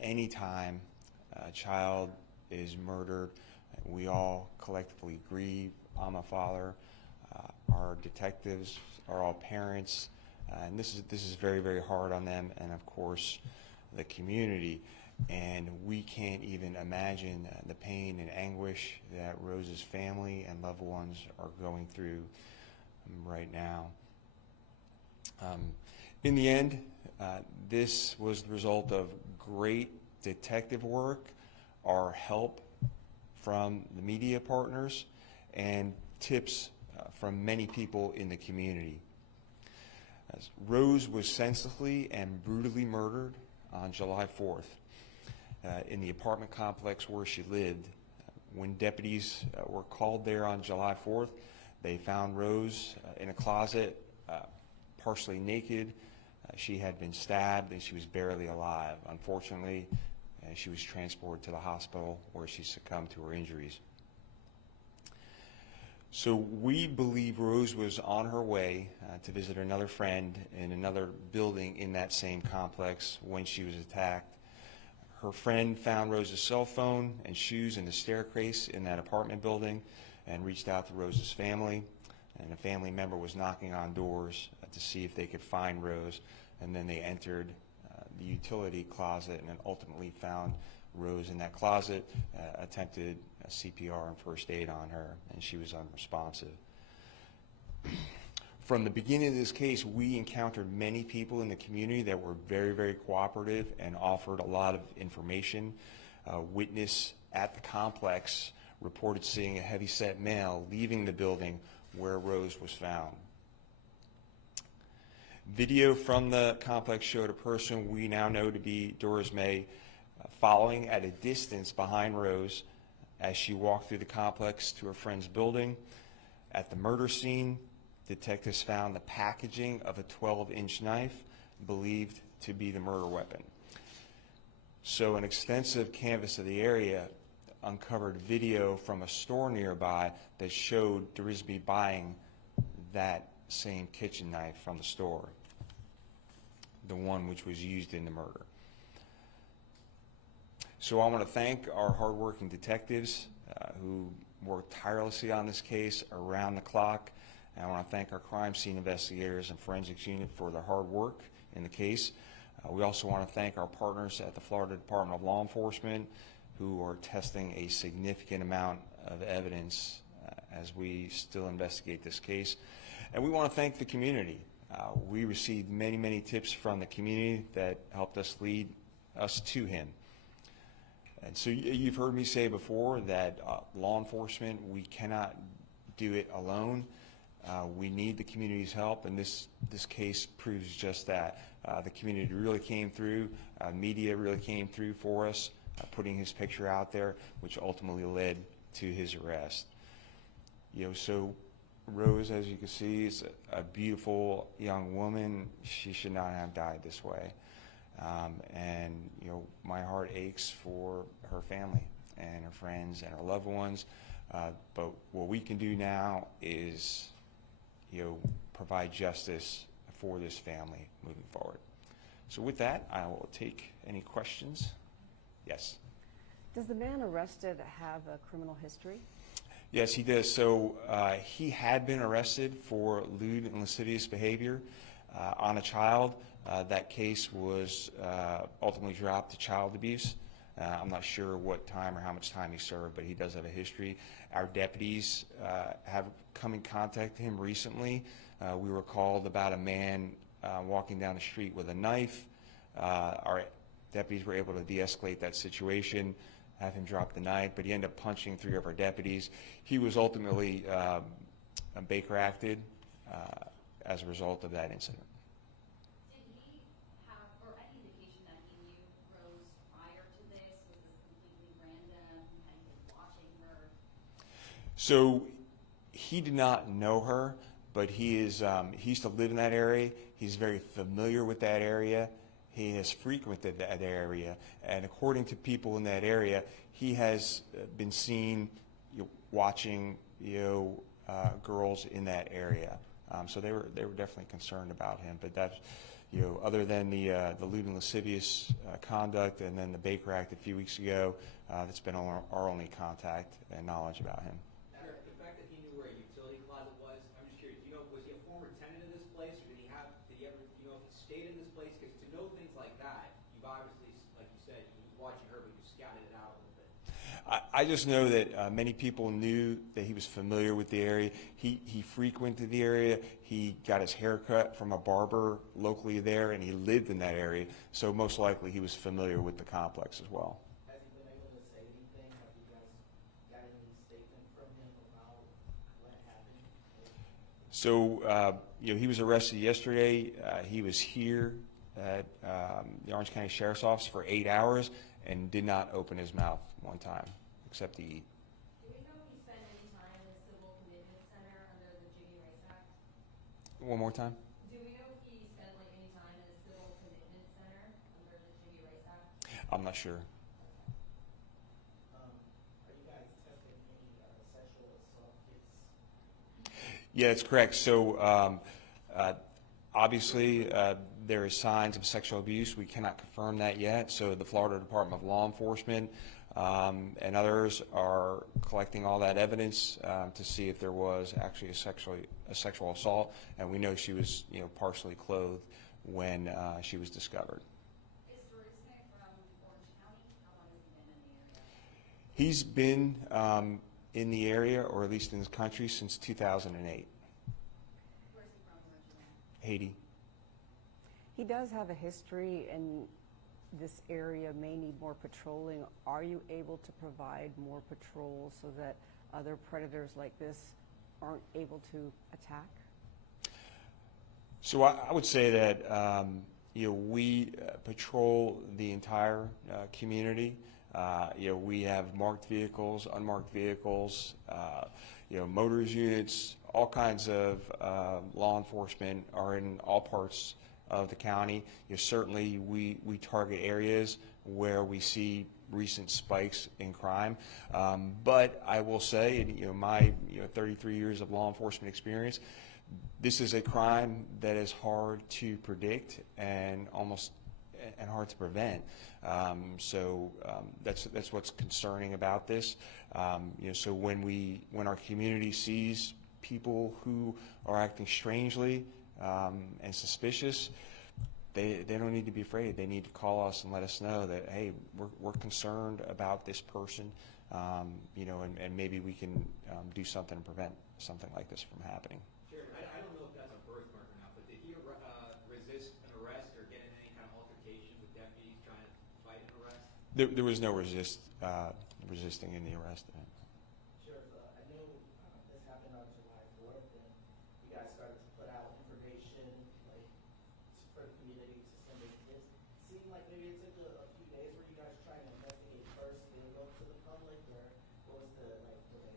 anytime a child is murdered, we all collectively grieve. I'm a father. Our detectives are all parents, and this is very, very hard on them, and of course the community. And we can't even imagine the pain and anguish that Rose's family and loved ones are going through right now. In the end, this was the result of great detective work, our help from the media partners, and tips from many people in the community. Rose was senselessly and brutally murdered on July 4th in the apartment complex where she lived. When deputies were called there on July 4th, they found Rose in a closet, partially naked. She had been stabbed and she was barely alive. Unfortunately, she was transported to the hospital where she succumbed to her injuries. So we believe Rose was on her way to visit another friend in another building in that same complex when she was attacked. Her friend found Rose's cell phone and shoes in the staircase in that apartment building and reached out to Rose's family. And a family member was knocking on doors to see if they could find Rose, and then they entered the utility closet and then ultimately found Rose in that closet, attempted CPR and first aid on her, and she was unresponsive. From the beginning of this case, we encountered many people in the community that were very, very cooperative and offered a lot of information. A witness at the complex reported seeing a heavy-set male leaving the building where Rose was found. Video from the complex showed a person we now know to be Doris May following at a distance behind Rose as she walked through the complex to her friend's building. At the murder scene, detectives found the packaging of a 12-inch knife believed to be the murder weapon. So an extensive canvass of the area uncovered video from a store nearby that showed Dorisby buying that same kitchen knife from the store, the one which was used in the murder. So I want to thank our hardworking detectives who worked tirelessly on this case around the clock. And I want to thank our crime scene investigators and forensics unit for their hard work in the case. We also want to thank our partners at the Florida Department of Law Enforcement who are testing a significant amount of evidence as we still investigate this case. And we want to thank the community. We received many, many tips from the community that helped us lead us to him. And so you've heard me say before that law enforcement, we cannot do it alone. We need the community's help, and this case proves just that. The community really came through, media really came through for us, putting his picture out there, which ultimately led to his arrest. So Rose, as you can see, is a beautiful young woman. She should not have died this way. And my heart aches for her family and her friends and her loved ones. But what we can do now is, provide justice for this family moving forward. So with that, I will take any questions. Yes. Does the man arrested have a criminal history? Yes, he does. So he had been arrested for lewd and lascivious behavior on a child. That case was ultimately dropped to child abuse. I'm not sure what time or how much time he served, but he does have a history. Our deputies have come in contact with him recently. We were called about a man walking down the street with a knife. Our deputies were able to de-escalate that situation, have him drop the knife, but he ended up punching 3 of our deputies. He was ultimately Baker acted as a result of that incident. Did he have, or any indication that he knew Rose prior to this? Was this completely random? Had he been watching her? So he did not know her, but he used to live in that area. He's very familiar with that area. He has frequented that area, and according to people in that area, he has been seen watching girls in that area. So they were definitely concerned about him. But other than the lewd and lascivious conduct and then the Baker Act a few weeks ago, that's been our only contact and knowledge about him. Sheriff, the fact that he knew where a utility closet was, I'm just curious, do you know, was he a former tenant of this place, or did he ever, do you know if he stayed in this place? Because to know things like that, you've obviously, like you said, you was watching her, but you scouted it out a little bit. I just know that many people knew that he was familiar with the area. He frequented the area. He got his hair cut from a barber locally there, and he lived in that area. So most likely he was familiar with the complex as well. Has he been able to say anything? Have you guys got any statement from him about what happened? So, he was arrested yesterday. He was here at the Orange County Sheriff's Office for 8 hours and did not open his mouth one time, except to eat. Do we know if he spent any time in the Civil Commitment Center under the Jimmy Rice Act? One more time? Do we know if he spent any time in the Civil Commitment Center under the Jimmy Rice Act? I'm not sure. Are you guys testing any sexual assault kits? Yeah, that's correct. So obviously there is signs of sexual abuse. We cannot confirm that yet. So the Florida Department of Law Enforcement and others are collecting all that evidence to see if there was actually a sexual assault. And we know she was, partially clothed when she was discovered. Is Dieujuste from Orange County? How long has he been in the area? He's been in the area, or at least in this country, since 2008. Where's he from originally? Haiti. He does have a history, and this area may need more patrolling. Are you able to provide more patrols so that other predators like this aren't able to attack? So I would say that we patrol the entire community. We have marked vehicles, unmarked vehicles, motors units, all kinds of law enforcement are in all parts of the county. Certainly we target areas where we see recent spikes in crime. But I will say, my 33 years of law enforcement experience, this is a crime that is hard to predict and hard to prevent. That's what's concerning about this. So when our community sees people who are acting strangely and suspicious, they don't need to be afraid. They need to call us and let us know that, hey, we're concerned about this person, and maybe we can do something to prevent something like this from happening. Sheriff, I don't know if that's a birthmark or not, but did he resist an arrest or get in any kind of altercation with deputies trying to fight an arrest? There was no resisting in the arrest. Sheriff, I know this happened on July 4th, and you guys started to put out information for the community to send it. It seemed like maybe it took a few days. Were you guys trying to investigate first, then go to the public, or what was the delay?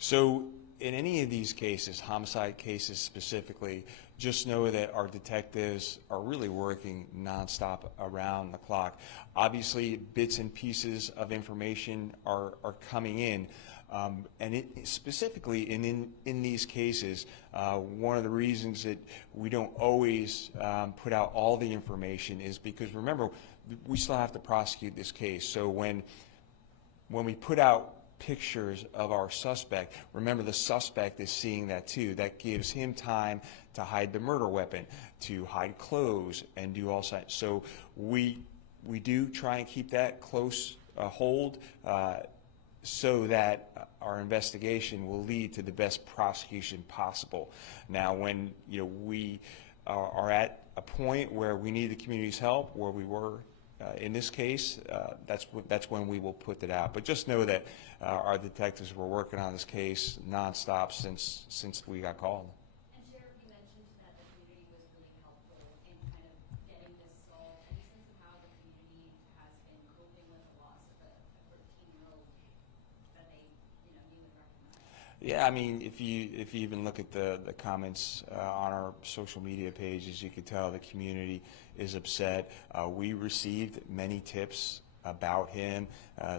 So in any of these cases, homicide cases specifically, just know that our detectives are really working nonstop around the clock. Obviously, bits and pieces of information are coming in. And specifically in these cases, one of the reasons that we don't always put out all the information is because, remember, we still have to prosecute this case. So when we put out pictures of our suspect, remember the suspect is seeing that too. That gives him time to hide the murder weapon, to hide clothes, and do all that. So we do try and keep that close hold so that our investigation will lead to the best prosecution possible. Now, when we are at a point where we need the community's help, where we were in this case, that's when we will put it out. But just know that our detectives were working on this case nonstop since we got called. And Sheriff, you mentioned that the community was really helpful in kind of getting this solved. Any sense of how the community has been coping with the loss of a 13-year-old that they, knew and recognized? Yeah, I mean, if you even look at the comments on our social media pages, you can tell the community is upset. We received many tips about him. I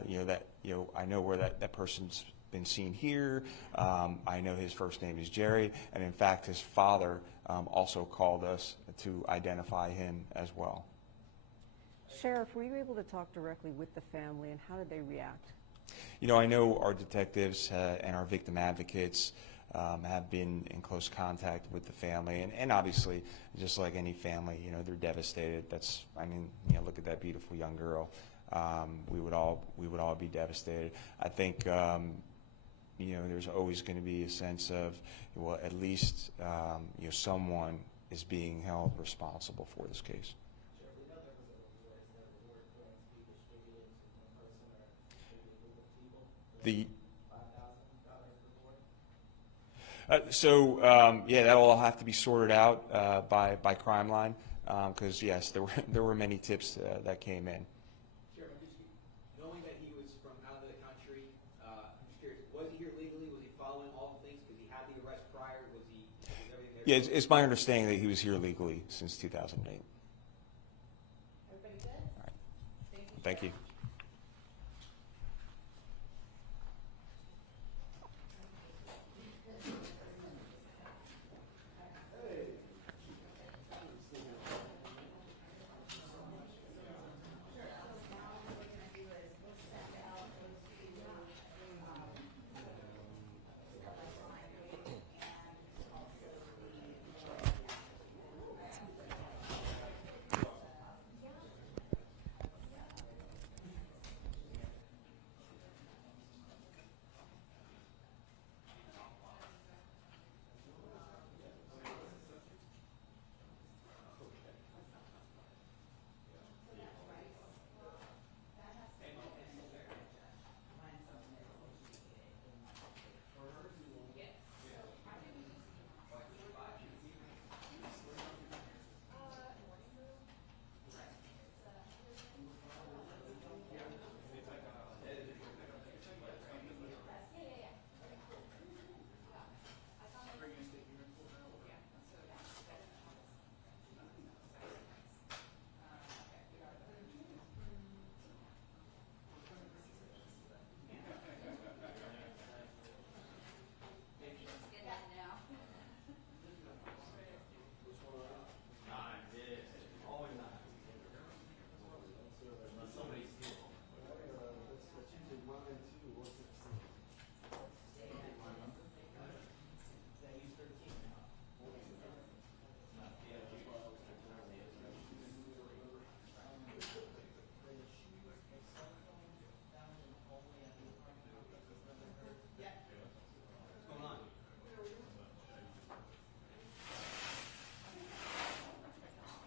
know where that person's been seen here. I know his first name is Jerry, and in fact, his father also called us to identify him as well. Sheriff, were you able to talk directly with the family, and how did they react? You know, I know our detectives and our victim advocates have been in close contact with the family, and obviously, just like any family, you know, they're devastated. That's, I mean, you know, look at that beautiful young girl. We would all be devastated. I think, you know, there's always going to be a sense of, well, at least, you know, someone is being held responsible for this case. Sheriff, we know there was a reward. Is that reward going to be distributed to one person or maybe a group of people? The $5,000 reward? Yeah, that'll all have to be sorted out by Crime Line, because yes, there were many tips that came in. Sheriff, I'm just knowing that he was from out of the country, I'm just curious, was he here legally? Was he following all the things? Because he had the arrest prior. Was everything there? Yeah, it's my understanding that he was here legally since 2008. Everybody good? Thank you.